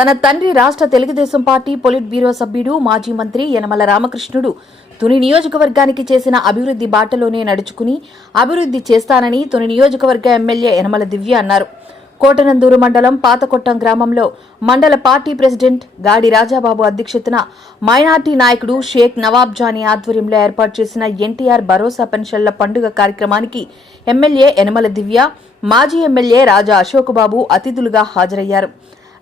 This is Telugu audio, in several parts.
తన తండ్రి రాష్ట్ర తెలుగుదేశం పార్టీ పొలిట్ బ్యూరో సభ్యుడు మాజీ మంత్రి యనమల రామకృష్ణుడు తుని నియోజకవర్గానికి చేసిన అభివృద్ధి బాటలోనే నడుచుకుని అభివృద్ధి చేస్తానని తుని నియోజకవర్గ ఎమ్మెల్యే యనమల దివ్య అన్నారు. కోటనందూరు మండలం పాతకొట్టం గ్రామంలో మండల పార్టీ ప్రెసిడెంట్ గాడి రాజాబాబు అధ్యక్షతన మైనార్టీ నాయకుడు షేక్ నవాబ్ జానీ ఆధ్వర్యంలో ఏర్పాటు చేసిన ఎన్టీఆర్ భరోసా పెన్షన్ల పండుగ కార్యక్రమానికి ఎమ్మెల్యే యనమల దివ్య మాజీ ఎమ్మెల్యే రాజా అశోక్బాబు అతిథులుగా హాజరయ్యారు.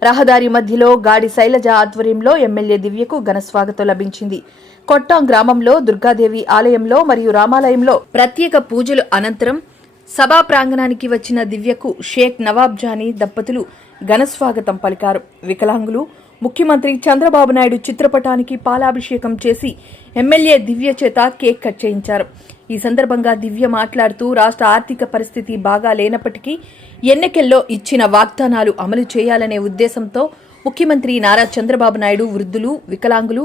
రహదారి మధ్యలో గాడి శైలజ ఆధ్వర్యంలో ఎమ్మెల్యే దివ్యకు ఘన స్వాగతం లభించింది. కొట్టాం గ్రామంలో దుర్గాదేవి ఆలయంలో మరియు రామాలయంలో ప్రత్యేక పూజలు అనంతరం సభా ప్రాంగణానికి వచ్చిన దివ్యకు షేక్ నవాబ్ జానీ దంపతులు ఘన స్వాగతం పలికారు. వికలాంగులు ముఖ్యమంత్రి చంద్రబాబు నాయుడు చిత్రపటానికి పాలాభిషేకం చేసి ఎమ్మెల్యే దివ్య చేత కేక్ కట్ చేయించారు. ఈ సందర్భంగా దివ్య మాట్లాడుతూ రాష్ట్ర ఆర్థిక పరిస్థితి బాగా లేనప్పటికీ ఎన్నికల్లో ఇచ్చిన వాగ్దానాలు అమలు చేయాలనే ఉద్దేశంతో ముఖ్యమంత్రి నారా చంద్రబాబు నాయుడు వృద్ధులు వికలాంగులు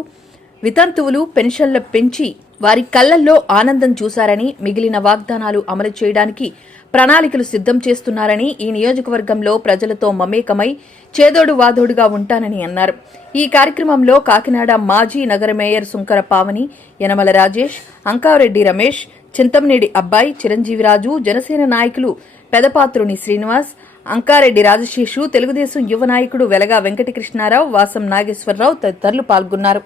వితంతువులు పెన్షన్లు పెంచి వారి కళ్ళల్లో ఆనందం చూశారని మిగిలిన వాగ్దానాలు అమలు చేయడానికి ప్రణాళికలు సిద్ధం చేస్తున్నారని ఈ నియోజకవర్గంలో ప్రజలతో మమేకమై చేదోడు వాదోడుగా ఉంటానని అన్నారు. ఈ కార్యక్రమంలో కాకినాడ మాజీ నగర మేయర్ సుంకర పావని యనమల రాజేష్ అంకారెడ్డి రమేష్ చింతమనేడి అబ్బాయి చిరంజీవిరాజు జనసేన నాయకులు పెదపాత్రుని శ్రీనివాస్ అంకారెడ్డి రాజశేషు తెలుగుదేశం యువ నాయకుడు వెలగా వెంకటకృష్ణారావు వాసం నాగేశ్వరరావు తదితరులు పాల్గొన్నారు.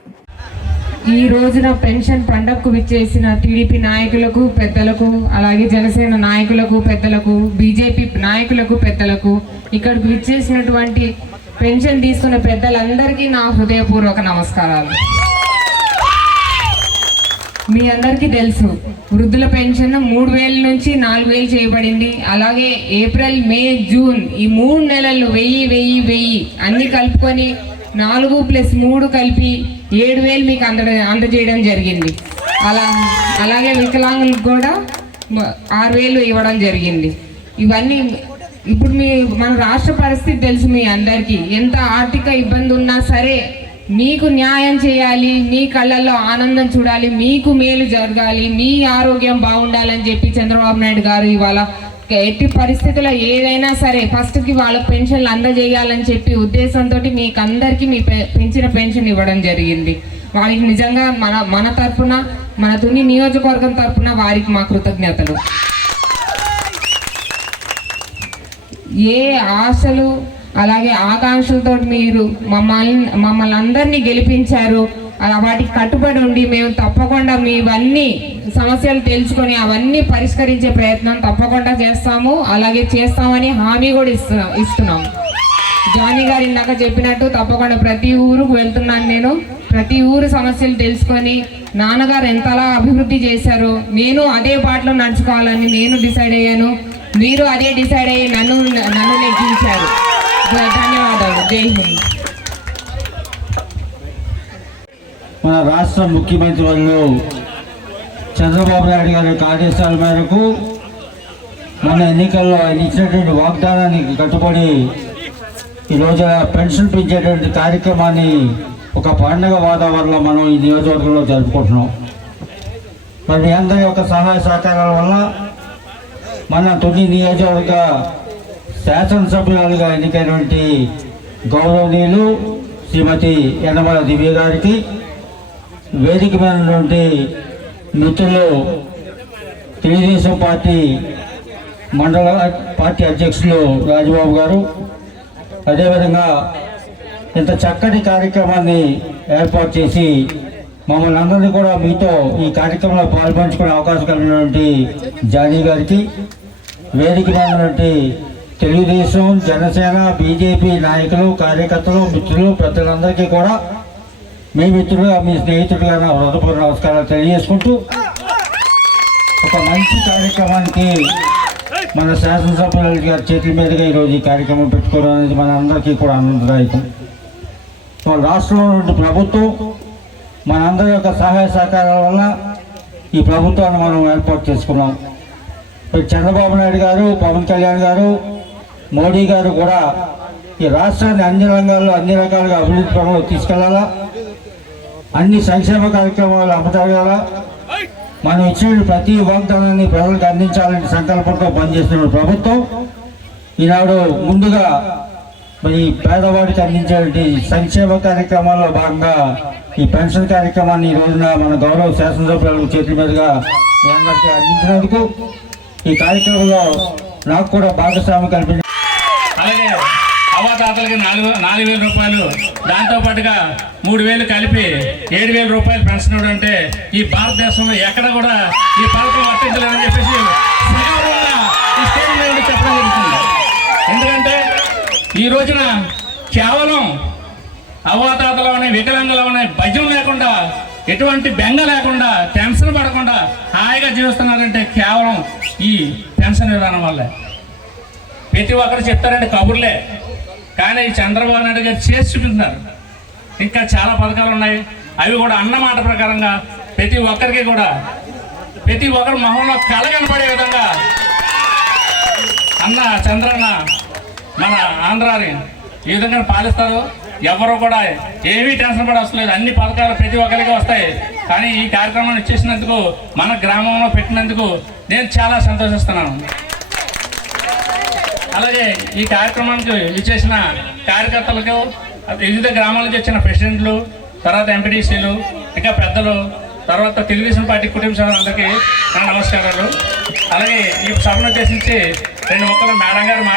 ఈ రోజున పెన్షన్ పండగకు విచ్చేసిన టీడీపీ నాయకులకు పెద్దలకు అలాగే జనసేన నాయకులకు పెద్దలకు బీజేపీ నాయకులకు పెద్దలకు ఇక్కడికి విచ్చేసినటువంటి పెన్షన్ తీసుకున్న పెద్దలందరికీ నా హృదయపూర్వక నమస్కారాలు. మీ అందరికీ తెలుసు వృద్ధుల పెన్షన్ మూడు వేల నుంచి నాలుగు వేలు చేయబడింది. అలాగే ఏప్రిల్ మే జూన్ ఈ మూడు నెలలు వెయ్యి వెయ్యి వెయ్యి అన్ని కలుపుకొని నాలుగు ప్లస్ మూడు కలిపి ఏడు వేలు మీకు అంద అందజేయడం జరిగింది. అలా అలాగే వికలాంగులకు కూడా ఆరు వేలు ఇవ్వడం జరిగింది. ఇవన్నీ ఇప్పుడు మీ మన రాష్ట్ర పరిస్థితి తెలుసు మీ అందరికీ. ఎంత ఆర్థిక ఇబ్బంది ఉన్నా సరే మీకు న్యాయం చేయాలి మీ కళ్ళల్లో ఆనందం చూడాలి మీకు మేలు జరగాలి మీ ఆరోగ్యం బాగుండాలని చెప్పి చంద్రబాబు నాయుడు గారు ఇవాళ ఎట్టి పరిస్థితుల్లో ఏదైనా సరే ఫస్ట్కి వాళ్ళ పెన్షన్లు అందజేయాలని చెప్పి ఉద్దేశంతో మీకు అందరికీ మీ పె- పెంచిన పెన్షన్ ఇవ్వడం జరిగింది. వారికి నిజంగా మన మన తరఫున మన తుని నియోజకవర్గం తరఫున వారికి మా కృతజ్ఞతలు. ఏ ఆశలు అలాగే ఆకాంక్షలతో మీరు మమ్మల్ని మమ్మల్ని అందరినీ గెలిపించారు వాటికి కట్టుబడి ఉండి మేము తప్పకుండా మీవన్నీ సమస్యలు తెలుసుకొని అవన్నీ పరిష్కరించే ప్రయత్నం తప్పకుండా చేస్తాము. అలాగే చేస్తామని హామీ కూడా ఇస్తున్నాం ఇస్తున్నాం. జానీ గారు ఇందాక చెప్పినట్టు తప్పకుండా ప్రతి ఊరుకు వెళ్తున్నాను నేను. ప్రతి ఊరు సమస్యలు తెలుసుకొని నాన్నగారు ఎంతలా అభివృద్ధి చేశారో నేను అదే బాటలో నడుచుకోవాలని నేను డిసైడ్ అయ్యాను. మీరు అదే డిసైడ్ అయ్యి నన్ను నన్ను నెగ్గించారు ధన్యవాదాలు. జై హింద్. మన రాష్ట్ర ముఖ్యమంత్రి వాళ్ళు చంద్రబాబు నాయుడు గారి యొక్క ఆదేశాల మేరకు మన ఎన్నికల్లో ఆయన ఇచ్చినటువంటి వాగ్దానానికి కట్టుబడి ఈరోజు పెన్షన్ పెంచేటువంటి కార్యక్రమాన్ని ఒక పండగ వాతావరణంలో మనం ఈ నియోజకవర్గంలో జరుపుకుంటున్నాం. మరి మీ అందరి యొక్క సహాయ సహకారాల వల్ల మన తొలి నియోజకవర్గ శాసనసభ్యురాలుగా ఎన్నికైనటువంటి గౌరవనీయులు శ్రీమతి యనమల దివ్య గారికి వేదిక మీద ఉన్నటువంటి మిత్రులు తెలుగుదేశం పార్టీ మండల పార్టీ అధ్యక్షులు రాజబాబు గారు అదేవిధంగా ఇంత చక్కటి కార్యక్రమాన్ని ఏర్పాటు చేసి మమ్మల్ని అందరినీ కూడా మీతో ఈ కార్యక్రమంలో పాల్పంచుకునే అవకాశం కలిగినటువంటి జానీ గారికి వేదిక ఉన్నటువంటి తెలుగుదేశం జనసేన బీజేపీ నాయకులు కార్యకర్తలు మిత్రులు ప్రజలందరికీ కూడా మీ మిత్రులుగా మీ స్నేహితుడుగా నా హృదయపూర్వక నమస్కారాలు తెలియజేసుకుంటూ ఒక మంచి కార్యక్రమానికి మన శాసనసభ్యుల గారి చేతుల మీదుగా ఈరోజు ఈ కార్యక్రమం పెట్టుకోవడం అనేది మన అందరికీ కూడా ఆనందదాయకం. వాళ్ళ రాష్ట్రంలో ప్రభుత్వం మనందరి యొక్క సహాయ సహకారాల వల్ల ఈ ప్రభుత్వాన్ని మనం ఏర్పాటు చేసుకున్నాం. చంద్రబాబు నాయుడు గారు పవన్ కళ్యాణ్ గారు మోడీ గారు కూడా ఈ రాష్ట్రాన్ని అన్ని రంగాల్లో అన్ని రకాలుగా అభివృద్ధి పనులు తీసుకెళ్ళాలా? అన్ని సంక్షేమ కార్యక్రమాలు అమలు మనం ఇచ్చిన ప్రతి వాగ్దానాన్ని ప్రజలకు అందించాలనే సంకల్పంతో పనిచేస్తున్న ప్రభుత్వం ఈనాడు ముందుగా మరి పేదవాడికి అందించేటువంటి సంక్షేమ కార్యక్రమాల్లో భాగంగా ఈ పెన్షన్ కార్యక్రమాన్ని ఈ రోజున మన గౌరవ శాసనసభ్యులకు చేతుల మీదుగా మీ అందరికీ అందించినందుకు ఈ కార్యక్రమంలో నాకు కూడా భాగస్వామి కల్పించారు అలాగే. అవాతాతలకి నాలుగు నాలుగు వేల రూపాయలు. దాంతో పాటుగా మూడు వేలు కలిపి ఏడు వేల రూపాయలు పెన్షన్ అంటే ఈ భారతదేశంలో ఎక్కడ కూడా ఈ పథకం వర్తించలేదని చెప్పేసి ఈ చెప్పడం జరుగుతుంది. ఎందుకంటే ఈ రోజున కేవలం అవ్వాతాతలు అనే వికలాంగులు అనే లేకుండా ఎటువంటి బెంగ లేకుండా టెన్షన్ పడకుండా హాయిగా జీవిస్తున్నారంటే కేవలం ఈ పెన్షన్ విధానం వల్లే. ప్రతి ఒక్కరు చెప్తారంటే కబుర్లే. కానీ ఈ చంద్రబాబు నాయుడు గారు చేసి చూపిస్తున్నారు. ఇంకా చాలా పథకాలు ఉన్నాయి. అవి కూడా అన్నమాట ప్రకారంగా ప్రతి ఒక్కరికి కూడా ప్రతి ఒక్కరు మొహంలో కళ కనపడే విధంగా అన్న చంద్రన్న మన ఆంధ్రాని ఈ విధంగా పాలిస్తారు. ఎవరు కూడా ఏమీ టెన్షన్ కూడా అవసరం లేదు. అన్ని పథకాలు ప్రతి ఒక్కరికి వస్తాయి. కానీ ఈ కార్యక్రమాన్ని ఇచ్చేసినందుకు మన గ్రామంలో పెట్టినందుకు నేను చాలా సంతోషిస్తున్నాను. అలాగే ఈ కార్యక్రమానికి విచ్చేసిన కార్యకర్తలకు వివిధ గ్రామాల నుంచి వచ్చిన ప్రెసిడెంట్లు తర్వాత ఎంపీటీసీలు ఇంకా పెద్దలు తర్వాత తెలుగుదేశం పార్టీ కుటుంబ సభ్యులందరికీ నా నమస్కారాలు. అలాగే ఈ సభను ఉద్దేశించి రెండు మొక్కలు మేడం గారు మాట్లాడారు.